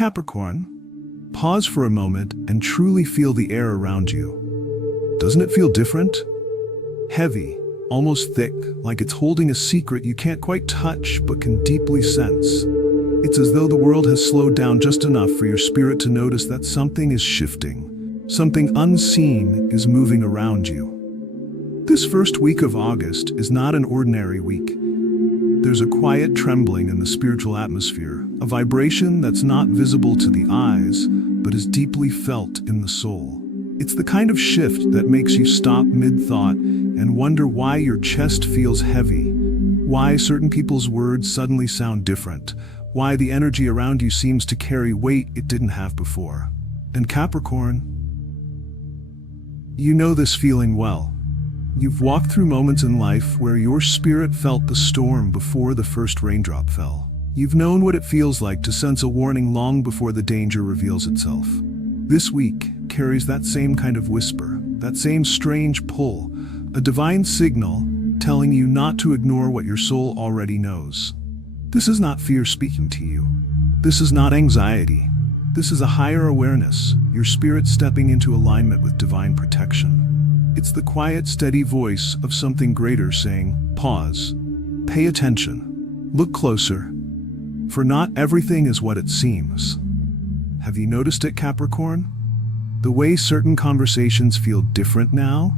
Capricorn, pause for a moment and truly feel the air around you. Doesn't it feel different? Heavy, almost thick, like it's holding a secret you can't quite touch but can deeply sense. It's as though the world has slowed down just enough for your spirit to notice that something is shifting. Something unseen is moving around you. This first week of August is not an ordinary week. There's a quiet trembling in the spiritual atmosphere, a vibration that's not visible to the eyes, but is deeply felt in the soul. It's the kind of shift that makes you stop mid-thought and wonder why your chest feels heavy, why certain people's words suddenly sound different, why the energy around you seems to carry weight it didn't have before. And Capricorn, you know this feeling well. You've walked through moments in life where your spirit felt the storm before the first raindrop fell. You've known what it feels like to sense a warning long before the danger reveals itself. This week carries that same kind of whisper, that same strange pull, a divine signal telling you not to ignore what your soul already knows. This is not fear speaking to you. This is not anxiety. This is a higher awareness, your spirit stepping into alignment with divine protection. It's the quiet, steady voice of something greater saying, pause, pay attention, look closer, for not everything is what it seems. Have you noticed it, Capricorn? The way certain conversations feel different now?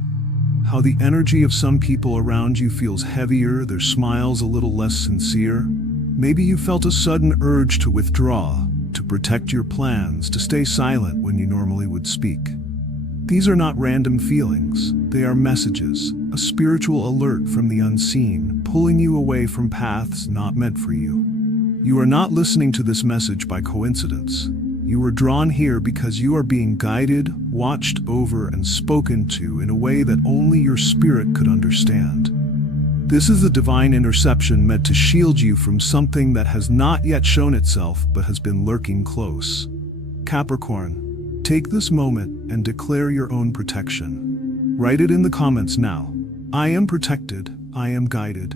How the energy of some people around you feels heavier, their smiles a little less sincere? Maybe you felt a sudden urge to withdraw, to protect your plans, to stay silent when you normally would speak. These are not random feelings. They are messages, a spiritual alert from the unseen, pulling you away from paths not meant for you. You are not listening to this message by coincidence. You are drawn here because you are being guided, watched over, and spoken to in a way that only your spirit could understand. This is a divine interception meant to shield you from something that has not yet shown itself but has been lurking close. Capricorn, take this moment and declare your own protection. Write it in the comments now. I am protected, I am guided.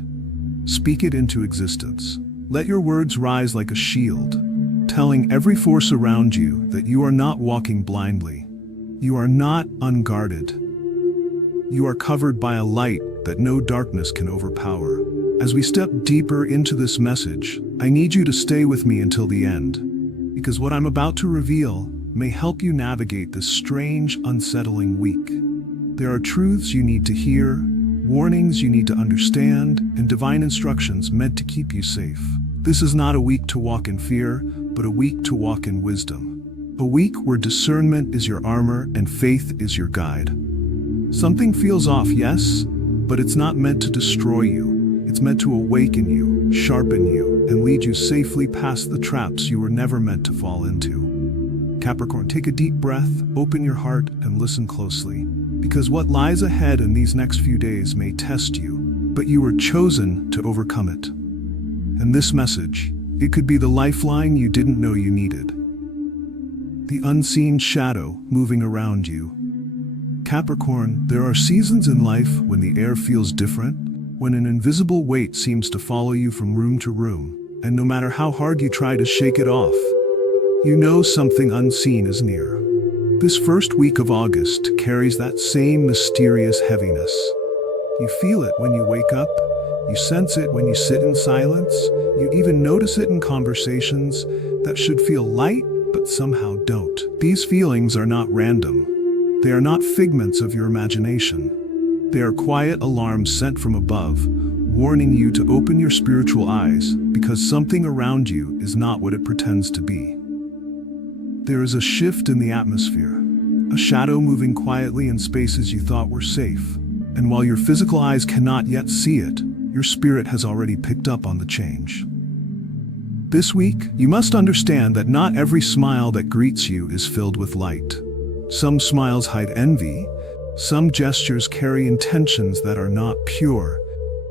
Speak it into existence. Let your words rise like a shield, telling every force around you that you are not walking blindly. You are not unguarded. You are covered by a light that no darkness can overpower. As we step deeper into this message, I need you to stay with me until the end, because what I'm about to reveal may help you navigate this strange, unsettling week. There are truths you need to hear, warnings you need to understand, and divine instructions meant to keep you safe. This is not a week to walk in fear, but a week to walk in wisdom. A week where discernment is your armor and faith is your guide. Something feels off, yes, but it's not meant to destroy you. It's meant to awaken you, sharpen you, and lead you safely past the traps you were never meant to fall into. Capricorn, take a deep breath, open your heart, and listen closely. Because what lies ahead in these next few days may test you, but you were chosen to overcome it. And this message, it could be the lifeline you didn't know you needed. The unseen shadow moving around you. Capricorn, there are seasons in life when the air feels different, when an invisible weight seems to follow you from room to room, and no matter how hard you try to shake it off, you know something unseen is near. This first week of August carries that same mysterious heaviness. You feel it when you wake up, you sense it when you sit in silence, you even notice it in conversations that should feel light but somehow don't. These feelings are not random. They are not figments of your imagination. They are quiet alarms sent from above, warning you to open your spiritual eyes because something around you is not what it pretends to be. There is a shift in the atmosphere, a shadow moving quietly in spaces you thought were safe. And while your physical eyes cannot yet see it, your spirit has already picked up on the change. This week, you must understand that not every smile that greets you is filled with light. Some smiles hide envy, some gestures carry intentions that are not pure,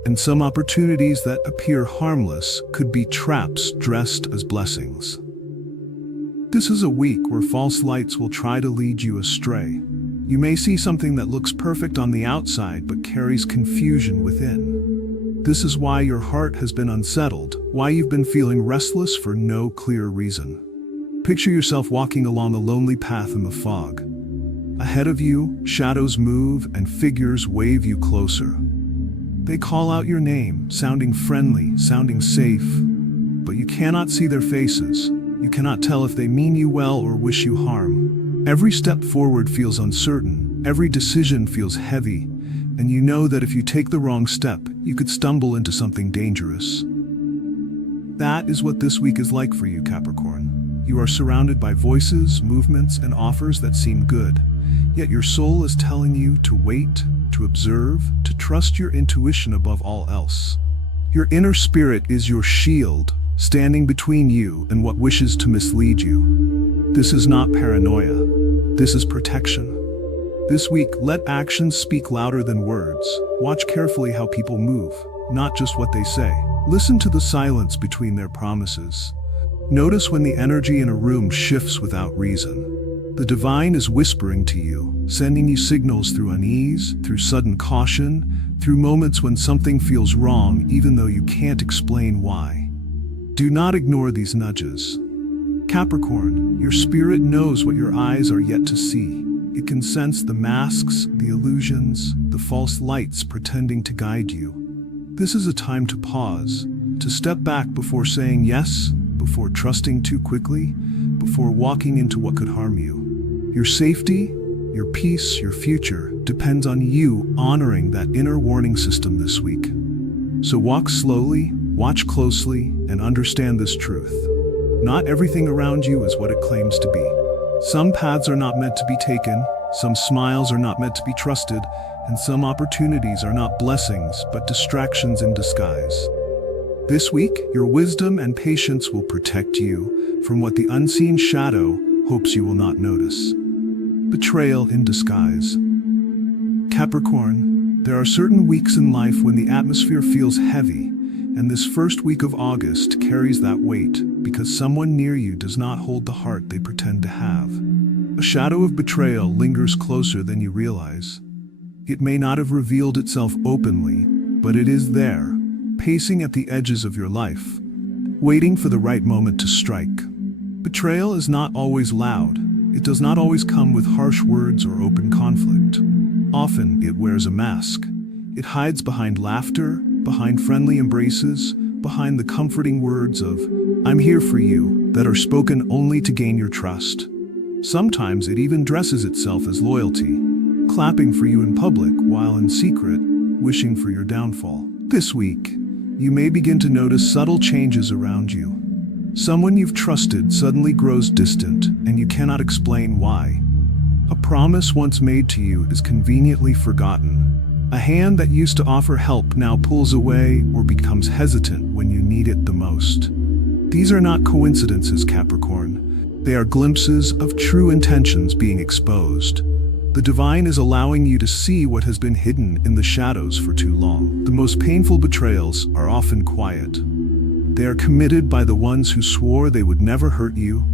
and some opportunities that appear harmless could be traps dressed as blessings. This is a week where false lights will try to lead you astray. You may see something that looks perfect on the outside but carries confusion within. This is why your heart has been unsettled, why you've been feeling restless for no clear reason. Picture yourself walking along a lonely path in the fog. Ahead of you, shadows move and figures wave you closer. They call out your name, sounding friendly, sounding safe, but you cannot see their faces. You cannot tell if they mean you well or wish you harm. Every step forward feels uncertain, every decision feels heavy, and you know that if you take the wrong step, you could stumble into something dangerous. That is what this week is like for you, Capricorn. You are surrounded by voices, movements, and offers that seem good, yet your soul is telling you to wait, to observe, to trust your intuition above all else. Your inner spirit is your shield, standing between you and what wishes to mislead you. This is not paranoia. This is protection. This week, let actions speak louder than words. Watch carefully how people move, not just what they say. Listen to the silence between their promises. Notice when the energy in a room shifts without reason. The divine is whispering to you, sending you signals through unease, through sudden caution, through moments when something feels wrong even though you can't explain why. Do not ignore these nudges. Capricorn, your spirit knows what your eyes are yet to see. It can sense the masks, the illusions, the false lights pretending to guide you. This is a time to pause, to step back before saying yes, before trusting too quickly, before walking into what could harm you. Your safety, your peace, your future depends on you honoring that inner warning system this week. So walk slowly, watch closely, and understand this truth. Not everything around you is what it claims to be. Some paths are not meant to be taken, some smiles are not meant to be trusted, and some opportunities are not blessings but distractions in disguise. This week, your wisdom and patience will protect you from what the unseen shadow hopes you will not notice. Betrayal in disguise. Capricorn, there are certain weeks in life when the atmosphere feels heavy, and this first week of August carries that weight because someone near you does not hold the heart they pretend to have. A shadow of betrayal lingers closer than you realize. It may not have revealed itself openly, but it is there, pacing at the edges of your life, waiting for the right moment to strike. Betrayal is not always loud. It does not always come with harsh words or open conflict. Often it wears a mask. It hides behind laughter, behind friendly embraces, behind the comforting words of, "I'm here for you," that are spoken only to gain your trust. Sometimes it even dresses itself as loyalty, clapping for you in public while in secret, wishing for your downfall. This week, you may begin to notice subtle changes around you. Someone you've trusted suddenly grows distant, and you cannot explain why. A promise once made to you is conveniently forgotten. A hand that used to offer help now pulls away or becomes hesitant when you need it the most. These are not coincidences, Capricorn. They are glimpses of true intentions being exposed. The divine is allowing you to see what has been hidden in the shadows for too long. The most painful betrayals are often quiet. They are committed by the ones who swore they would never hurt you,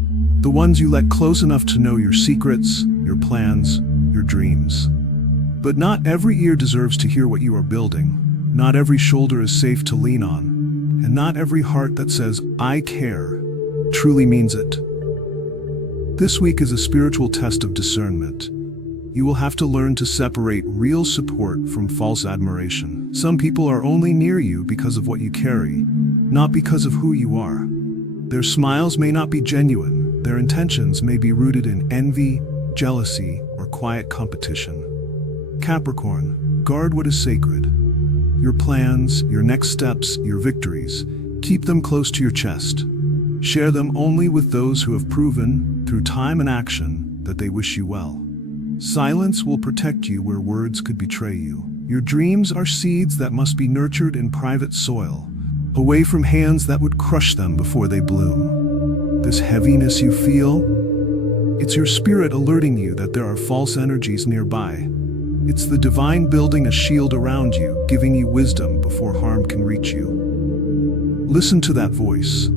the ones you let close enough to know your secrets, your plans, your dreams. But not every ear deserves to hear what you are building. Not every shoulder is safe to lean on. And not every heart that says, "I care," truly means it. This week is a spiritual test of discernment. You will have to learn to separate real support from false admiration. Some people are only near you because of what you carry, not because of who you are. Their smiles may not be genuine. Their intentions may be rooted in envy, jealousy, or quiet competition. Capricorn, guard what is sacred. Your plans, your next steps, your victories, keep them close to your chest. Share them only with those who have proven, through time and action, that they wish you well. Silence will protect you where words could betray you. Your dreams are seeds that must be nurtured in private soil, away from hands that would crush them before they bloom. This heaviness you feel, it's your spirit alerting you that there are false energies nearby. It's the divine building a shield around you, giving you wisdom before harm can reach you. Listen to that voice.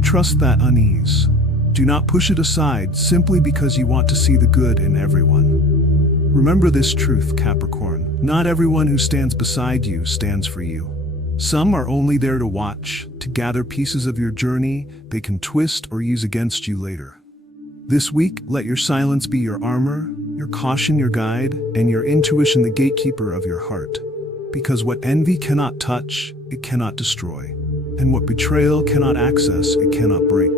Trust that unease. Do not push it aside simply because you want to see the good in everyone. Remember this truth, Capricorn. Not everyone who stands beside you stands for you. Some are only there to watch, to gather pieces of your journey they can twist or use against you later. This week, let your silence be your armor, your caution your guide, and your intuition the gatekeeper of your heart. Because what envy cannot touch, it cannot destroy. And what betrayal cannot access, it cannot break.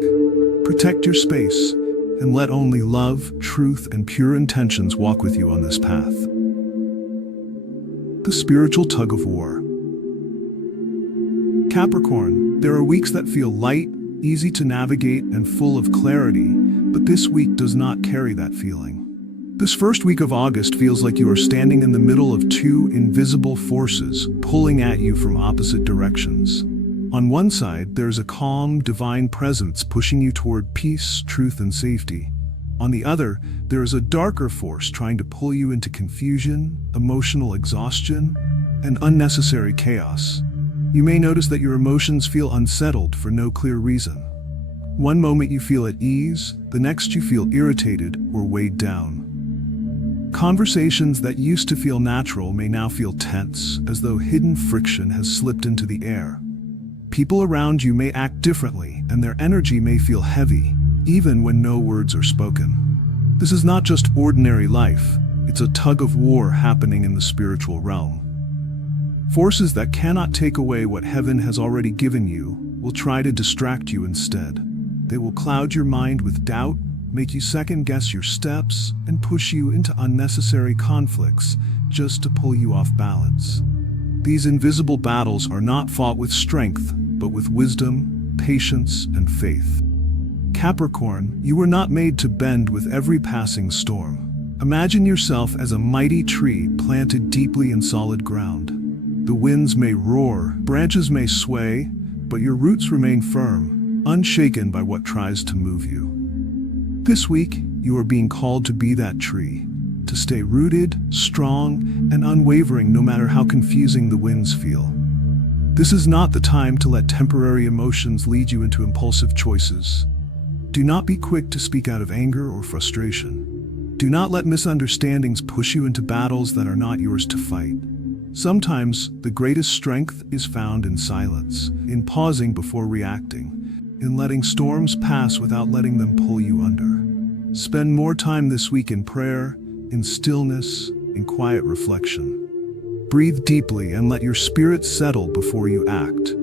Protect your space, and let only love, truth, and pure intentions walk with you on this path. The spiritual tug-of-war. Capricorn, there are weeks that feel light, easy to navigate, and full of clarity, but this week does not carry that feeling. This first week of August feels like you are standing in the middle of two invisible forces pulling at you from opposite directions. On one side, there's a calm, divine presence pushing you toward peace, truth, and safety. On the other, there is a darker force trying to pull you into confusion, emotional exhaustion, and unnecessary chaos. You may notice that your emotions feel unsettled for no clear reason. One moment you feel at ease, the next you feel irritated or weighed down. Conversations that used to feel natural may now feel tense, as though hidden friction has slipped into the air. People around you may act differently, and their energy may feel heavy, even when no words are spoken. This is not just ordinary life, it's a tug-of-war happening in the spiritual realm. Forces that cannot take away what heaven has already given you will try to distract you instead. They will cloud your mind with doubt, make you second-guess your steps, and push you into unnecessary conflicts just to pull you off balance. These invisible battles are not fought with strength, but with wisdom, patience, and faith. Capricorn, you were not made to bend with every passing storm. Imagine yourself as a mighty tree planted deeply in solid ground. The winds may roar, branches may sway, but your roots remain firm, unshaken by what tries to move you. This week, you are being called to be that tree, to stay rooted, strong, and unwavering no matter how confusing the winds feel. This is not the time to let temporary emotions lead you into impulsive choices. Do not be quick to speak out of anger or frustration. Do not let misunderstandings push you into battles that are not yours to fight. Sometimes, the greatest strength is found in silence, in pausing before reacting, in letting storms pass without letting them pull you under. Spend more time this week in prayer, in stillness, in quiet reflection. Breathe deeply and let your spirit settle before you act.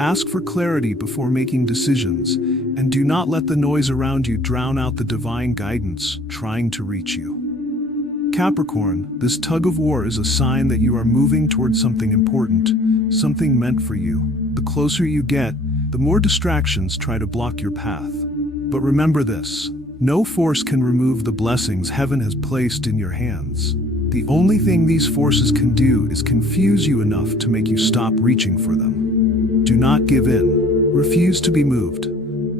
Ask for clarity before making decisions, and do not let the noise around you drown out the divine guidance trying to reach you. Capricorn, this tug-of-war is a sign that you are moving towards something important, something meant for you. The closer you get, the more distractions try to block your path. But remember this, no force can remove the blessings heaven has placed in your hands. The only thing these forces can do is confuse you enough to make you stop reaching for them. Do not give in. Refuse to be moved.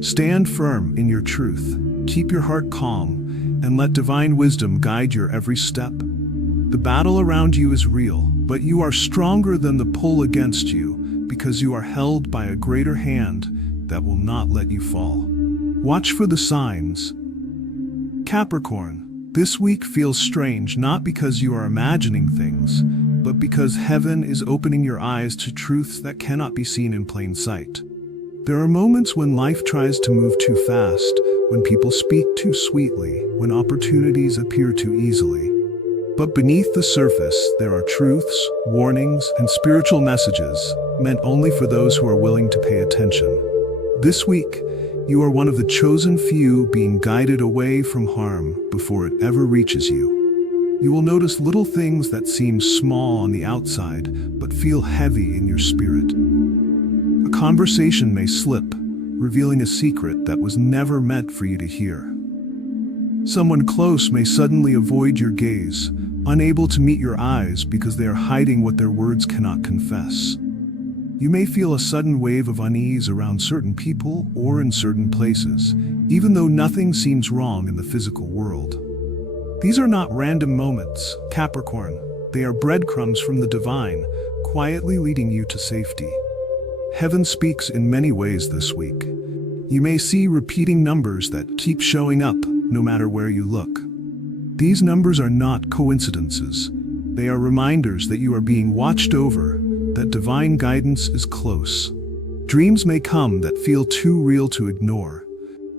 Stand firm in your truth. Keep your heart calm, and let divine wisdom guide your every step. The battle around you is real, but you are stronger than the pull against you because you are held by a greater hand that will not let you fall. Watch for the signs. Capricorn, this week feels strange not because you are imagining things, but because heaven is opening your eyes to truths that cannot be seen in plain sight. There are moments when life tries to move too fast, when people speak too sweetly, when opportunities appear too easily. But beneath the surface, there are truths, warnings, and spiritual messages meant only for those who are willing to pay attention. This week, you are one of the chosen few being guided away from harm before it ever reaches you. You will notice little things that seem small on the outside, but feel heavy in your spirit. A conversation may slip, revealing a secret that was never meant for you to hear. Someone close may suddenly avoid your gaze, unable to meet your eyes because they are hiding what their words cannot confess. You may feel a sudden wave of unease around certain people or in certain places, even though nothing seems wrong in the physical world. These are not random moments, Capricorn. They are breadcrumbs from the divine, quietly leading you to safety. Heaven speaks in many ways this week. You may see repeating numbers that keep showing up no matter where you look. These numbers are not coincidences. They are reminders that you are being watched over, that divine guidance is close. Dreams may come that feel too real to ignore,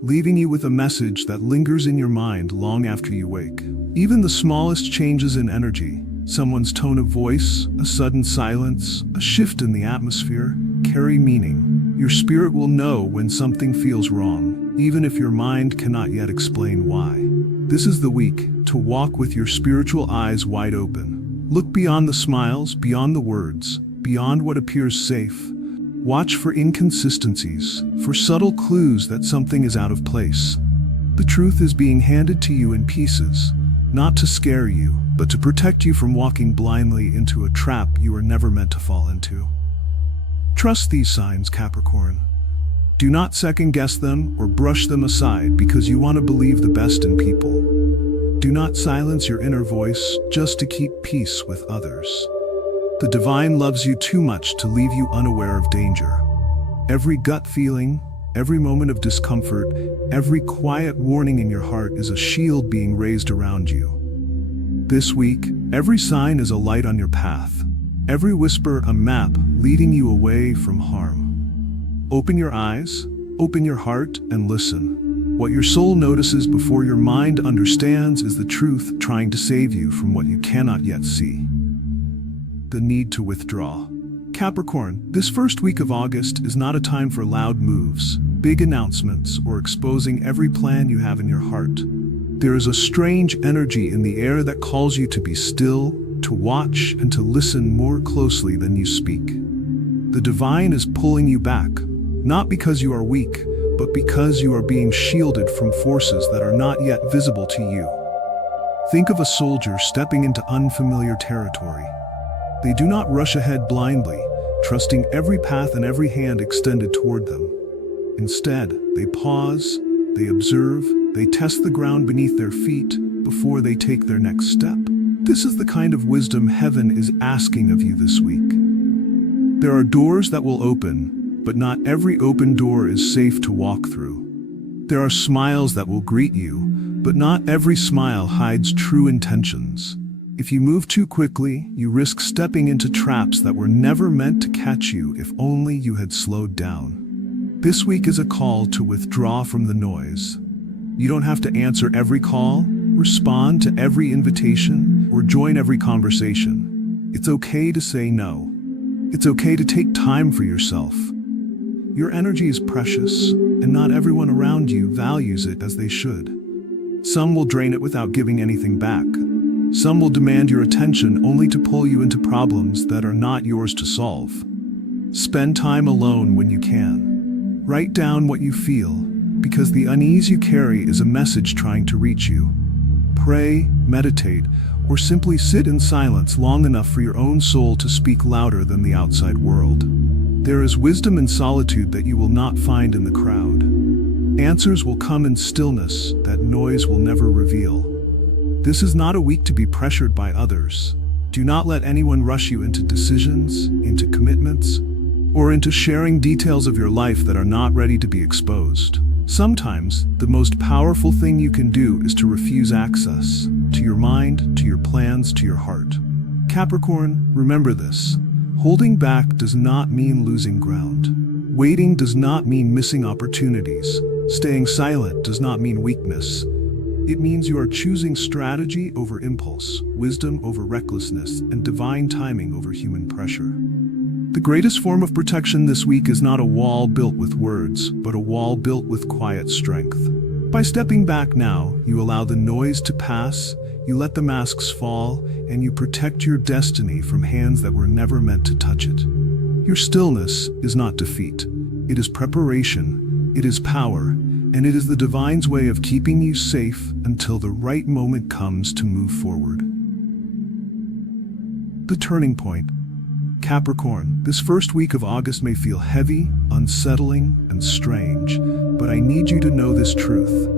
leaving you with a message that lingers in your mind long after you wake. Even the smallest changes in energy, someone's tone of voice, a sudden silence, a shift in the atmosphere, carry meaning. Your spirit will know when something feels wrong, even if your mind cannot yet explain why. This is the week to walk with your spiritual eyes wide open. Look beyond the smiles, beyond the words, beyond what appears safe. Watch for inconsistencies, for subtle clues that something is out of place. The truth is being handed to you in pieces, not to scare you, but to protect you from walking blindly into a trap you were never meant to fall into. Trust these signs, Capricorn. Do not second-guess them or brush them aside because you want to believe the best in people. Do not silence your inner voice just to keep peace with others. The divine loves you too much to leave you unaware of danger. Every gut feeling, every moment of discomfort, every quiet warning in your heart is a shield being raised around you. This week, every sign is a light on your path. Every whisper a map leading you away from harm. Open your eyes, open your heart, and listen. What your soul notices before your mind understands is the truth trying to save you from what you cannot yet see. The need to withdraw. Capricorn, this first week of August is not a time for loud moves, big announcements, or exposing every plan you have in your heart. There is a strange energy in the air that calls you to be still, to watch, and to listen more closely than you speak. The divine is pulling you back, not because you are weak, but because you are being shielded from forces that are not yet visible to you. Think of a soldier stepping into unfamiliar territory. They do not rush ahead blindly, trusting every path and every hand extended toward them. Instead, they pause, they observe, they test the ground beneath their feet before they take their next step. This is the kind of wisdom heaven is asking of you this week. There are doors that will open, but not every open door is safe to walk through. There are smiles that will greet you, but not every smile hides true intentions. If you move too quickly, you risk stepping into traps that were never meant to catch you if only you had slowed down. This week is a call to withdraw from the noise. You don't have to answer every call, respond to every invitation, or join every conversation. It's okay to say no. It's okay to take time for yourself. Your energy is precious, and not everyone around you values it as they should. Some will drain it without giving anything back. Some will demand your attention only to pull you into problems that are not yours to solve. Spend time alone when you can. Write down what you feel, because the unease you carry is a message trying to reach you. Pray, meditate, or simply sit in silence long enough for your own soul to speak louder than the outside world. There is wisdom in solitude that you will not find in the crowd. Answers will come in stillness that noise will never reveal. This is not a week to be pressured by others. Do not let anyone rush you into decisions, into commitments, or into sharing details of your life that are not ready to be exposed. Sometimes, the most powerful thing you can do is to refuse access to your mind, to your plans, to your heart. Capricorn, remember this. Holding back does not mean losing ground. Waiting does not mean missing opportunities. Staying silent does not mean weakness. It means you are choosing strategy over impulse, wisdom over recklessness, and divine timing over human pressure. The greatest form of protection this week is not a wall built with words, but a wall built with quiet strength. By stepping back now, you allow the noise to pass, you let the masks fall, and you protect your destiny from hands that were never meant to touch it. Your stillness is not defeat. It is preparation, it is power, and it is the divine's way of keeping you safe until the right moment comes to move forward. The turning point. Capricorn, this first week of August may feel heavy, unsettling, and strange, but I need you to know this truth.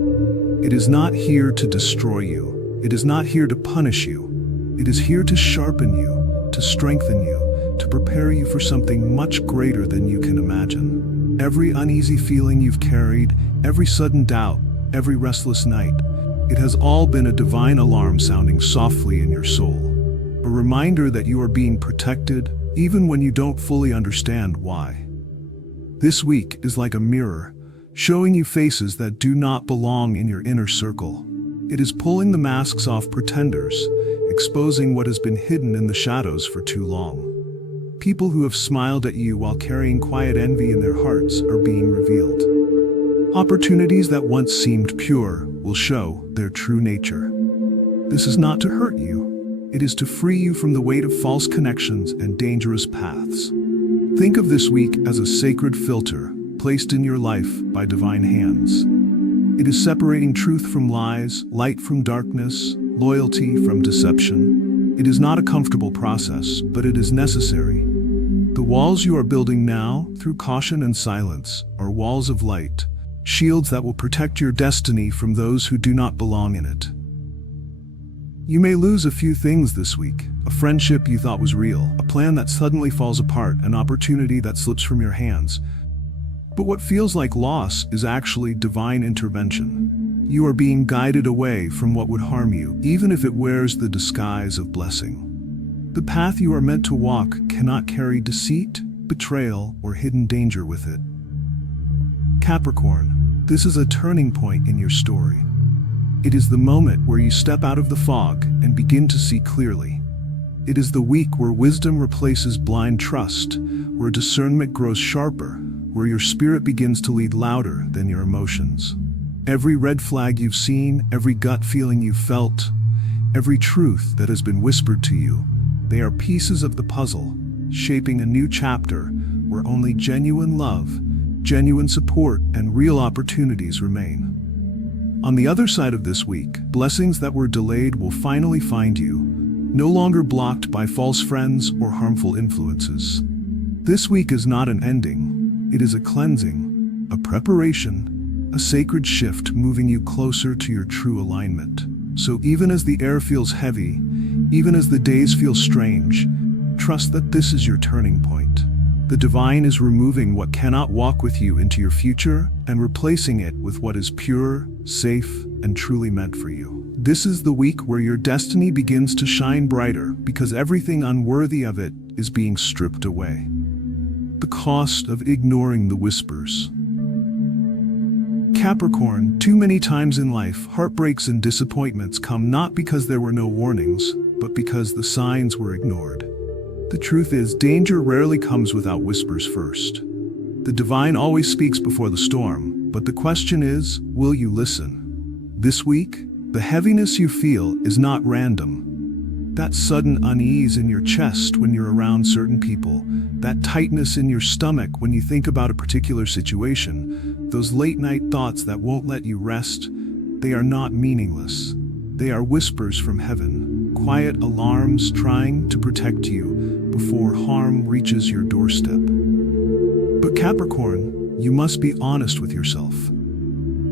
It is not here to destroy you. It is not here to punish you. It is here to sharpen you, to strengthen you, to prepare you for something much greater than you can imagine. Every uneasy feeling you've carried, every sudden doubt, every restless night, it has all been a divine alarm sounding softly in your soul. A reminder that you are being protected, even when you don't fully understand why. This week is like a mirror. showing you faces that do not belong in your inner circle. It is pulling the masks off pretenders, exposing what has been hidden in the shadows for too long. People who have smiled at you while carrying quiet envy in their hearts are being revealed. Opportunities that once seemed pure will show their true nature. This is not to hurt you. It is to free you from the weight of false connections and dangerous paths. Think of this week as a sacred filter placed in your life by divine hands. It is separating truth from lies, light from darkness, loyalty from deception. It is not a comfortable process, but it is necessary. The walls you are building now, through caution and silence, are walls of light, shields that will protect your destiny from those who do not belong in it. You may lose a few things this week: a friendship you thought was real, a plan that suddenly falls apart, an opportunity that slips from your hands. But what feels like loss is actually divine intervention. You are being guided away from what would harm you, even if it wears the disguise of blessing. The path you are meant to walk cannot carry deceit, betrayal, or hidden danger with it. Capricorn, this is a turning point in your story. It is the moment where you step out of the fog and begin to see clearly. It is the week where wisdom replaces blind trust, where discernment grows sharper, where your spirit begins to lead louder than your emotions. Every red flag you've seen, every gut feeling you've felt, every truth that has been whispered to you, they are pieces of the puzzle, shaping a new chapter where only genuine love, genuine support, and real opportunities remain. On the other side of this week, blessings that were delayed will finally find you, no longer blocked by false friends or harmful influences. This week is not an ending, it is a cleansing, a preparation, a sacred shift moving you closer to your true alignment. So even as the air feels heavy, even as the days feel strange, trust that this is your turning point. The divine is removing what cannot walk with you into your future and replacing it with what is pure, safe, and truly meant for you. This is the week where your destiny begins to shine brighter because everything unworthy of it is being stripped away. The cost of ignoring the whispers. Capricorn, too many times in life, heartbreaks and disappointments come not because there were no warnings, but because the signs were ignored. The truth is, danger rarely comes without whispers first. The divine always speaks before the storm, but the question is, will you listen? This week, the heaviness you feel is not random. That sudden unease in your chest when you're around certain people, that tightness in your stomach when you think about a particular situation, those late-night thoughts that won't let you rest, they are not meaningless. They are whispers from heaven, quiet alarms trying to protect you before harm reaches your doorstep. But Capricorn, you must be honest with yourself.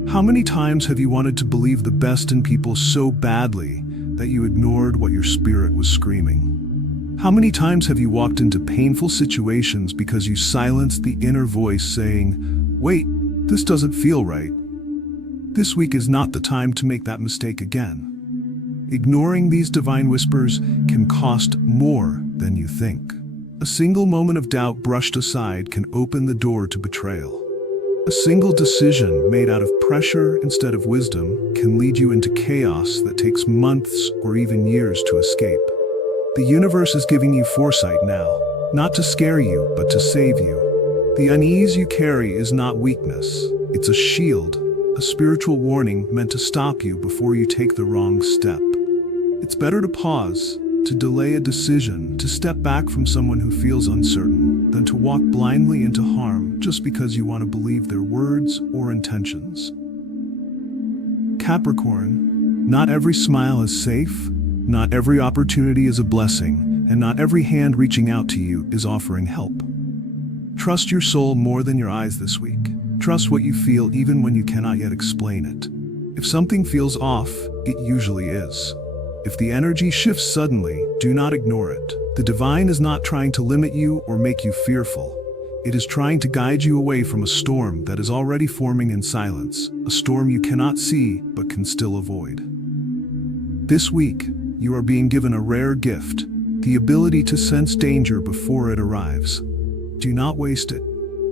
How many times have you wanted to believe the best in people so badly that you ignored what your spirit was screaming? How many times have you walked into painful situations because you silenced the inner voice saying, "Wait, this doesn't feel right"? This week is not the time to make that mistake again. Ignoring these divine whispers can cost more than you think. A single moment of doubt brushed aside can open the door to betrayal. A single decision made out of pressure instead of wisdom can lead you into chaos that takes months or even years to escape. The universe is giving you foresight now, not to scare you, but to save you. The unease you carry is not weakness, it's a shield, a spiritual warning meant to stop you before you take the wrong step. It's better to pause, to delay a decision, to step back from someone who feels uncertain, than to walk blindly into harm just because you want to believe their words or intentions. Capricorn, not every smile is safe, not every opportunity is a blessing, and not every hand reaching out to you is offering help. Trust your soul more than your eyes this week. Trust what you feel even when you cannot yet explain it. If something feels off, it usually is. If the energy shifts suddenly, do not ignore it. The divine is not trying to limit you or make you fearful. It is trying to guide you away from a storm that is already forming in silence, a storm you cannot see but can still avoid. This week, you are being given a rare gift, the ability to sense danger before it arrives. Do not waste it.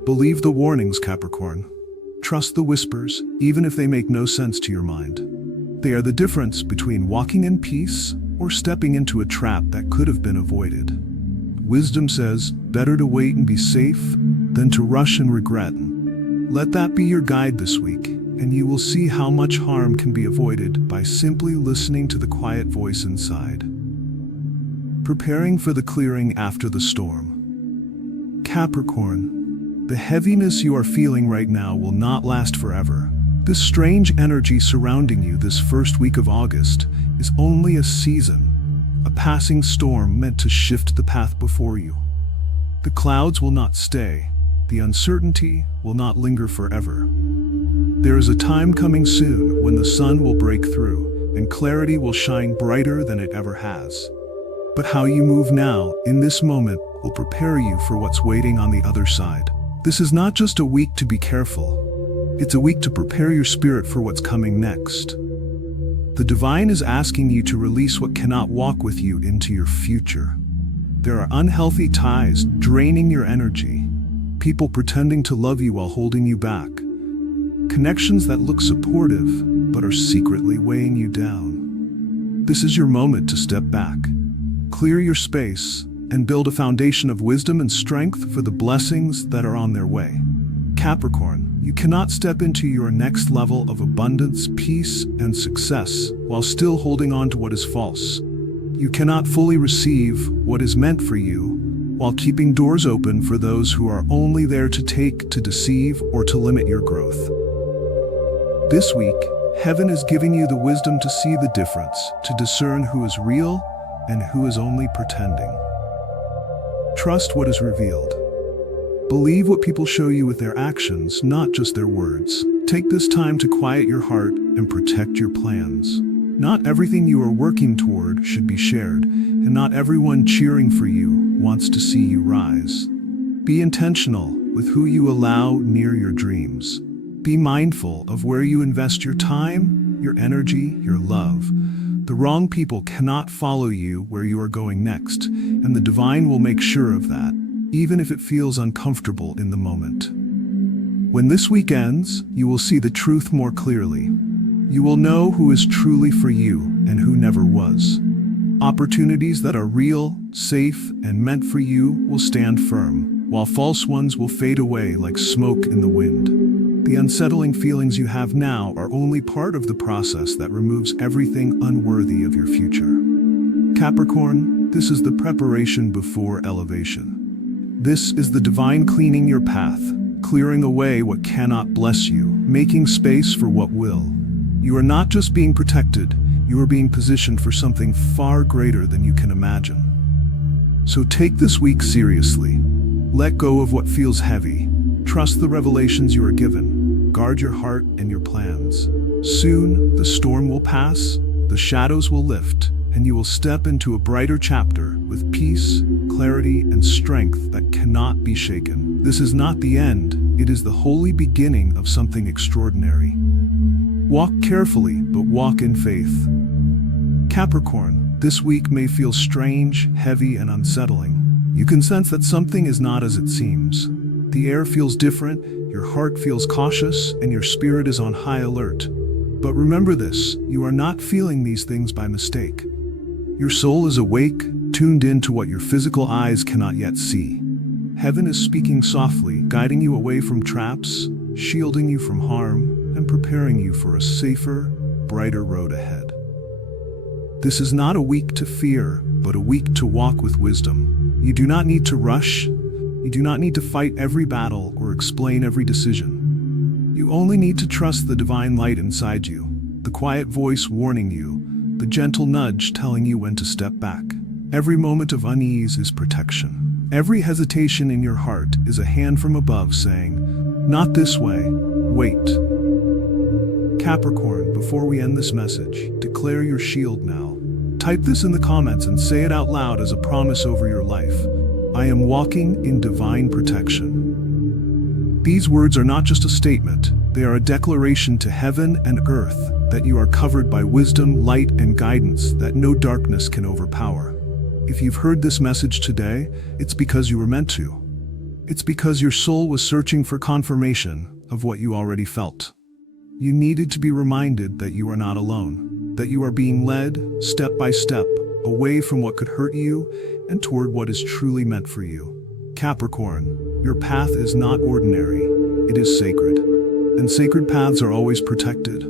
Believe the warnings, Capricorn. Trust the whispers, even if they make no sense to your mind. They are the difference between walking in peace or stepping into a trap that could have been avoided. Wisdom says, better to wait and be safe than to rush and regret. Let that be your guide this week, and you will see how much harm can be avoided by simply listening to the quiet voice inside. Preparing for the clearing after the storm. Capricorn, the heaviness you are feeling right now will not last forever. This strange energy surrounding you this first week of August is only a season, a passing storm meant to shift the path before you. The clouds will not stay. The uncertainty will not linger forever. There is a time coming soon when the sun will break through and clarity will shine brighter than it ever has. But how you move now, in this moment, will prepare you for what's waiting on the other side. This is not just a week to be careful. It's a week to prepare your spirit for what's coming next. The divine is asking you to release what cannot walk with you into your future. There are unhealthy ties draining your energy. People pretending to love you while holding you back. Connections that look supportive, but are secretly weighing you down. This is your moment to step back, clear your space, and build a foundation of wisdom and strength for the blessings that are on their way. Capricorn, you cannot step into your next level of abundance, peace, and success while still holding on to what is false. You cannot fully receive what is meant for you while keeping doors open for those who are only there to take, to deceive, or to limit your growth. This week, heaven is giving you the wisdom to see the difference, to discern who is real and who is only pretending. Trust what is revealed. Believe what people show you with their actions, not just their words. Take this time to quiet your heart and protect your plans. Not everything you are working toward should be shared, and not everyone cheering for you wants to see you rise. Be intentional with who you allow near your dreams. Be mindful of where you invest your time, your energy, your love. The wrong people cannot follow you where you are going next, and the divine will make sure of that, even if it feels uncomfortable in the moment. When this week ends, you will see the truth more clearly. You will know who is truly for you and who never was. Opportunities that are real, safe, and meant for you will stand firm, while false ones will fade away like smoke in the wind. The unsettling feelings you have now are only part of the process that removes everything unworthy of your future. Capricorn, this is the preparation before elevation. This is the divine cleaning your path, clearing away what cannot bless you, making space for what will. You are not just being protected, you are being positioned for something far greater than you can imagine. So take this week seriously. Let go of what feels heavy. Trust the revelations you are given. Guard your heart and your plans. Soon, the storm will pass, the shadows will lift, and you will step into a brighter chapter with peace, clarity, and strength that cannot be shaken. This is not the end, it is the holy beginning of something extraordinary. Walk carefully, but walk in faith. Capricorn, this week may feel strange, heavy, and unsettling. You can sense that something is not as it seems. The air feels different, your heart feels cautious, and your spirit is on high alert. But remember this, you are not feeling these things by mistake. Your soul is awake, tuned in to what your physical eyes cannot yet see. Heaven is speaking softly, guiding you away from traps, shielding you from harm, and preparing you for a safer, brighter road ahead. This is not a week to fear, but a week to walk with wisdom. You do not need to rush. You do not need to fight every battle or explain every decision. You only need to trust the divine light inside you, the quiet voice warning you, the gentle nudge telling you when to step back. Every moment of unease is protection. Every hesitation in your heart is a hand from above saying, "Not this way, wait." Capricorn, before we end this message, declare your shield now. Type this in the comments and say it out loud as a promise over your life. I am walking in divine protection. These words are not just a statement, they are a declaration to heaven and earth that you are covered by wisdom, light, and guidance that no darkness can overpower. If you've heard this message today, it's because you were meant to. It's because your soul was searching for confirmation, of what you already felt. You needed to be reminded that you are not alone, that you are being led, step by step, away from what could hurt you and toward what is truly meant for you. Capricorn, your path is not ordinary, it is sacred. And sacred paths are always protected.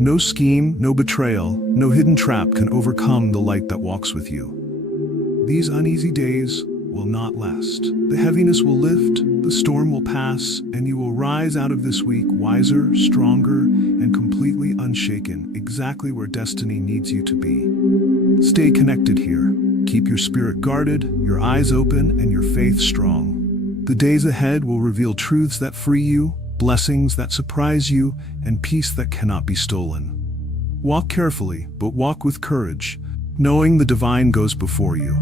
No scheme, no betrayal, no hidden trap can overcome the light that walks with you. These uneasy days will not last. The heaviness will lift, the storm will pass, and you will rise out of this week wiser, stronger, and completely unshaken, exactly where destiny needs you to be. Stay connected here. Keep your spirit guarded, your eyes open, and your faith strong. The days ahead will reveal truths that free you, blessings that surprise you, and peace that cannot be stolen. Walk carefully, but walk with courage, knowing the divine goes before you.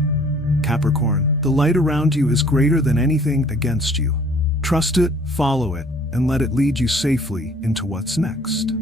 Capricorn, the light around you is greater than anything against you. Trust it, follow it, and let it lead you safely into what's next.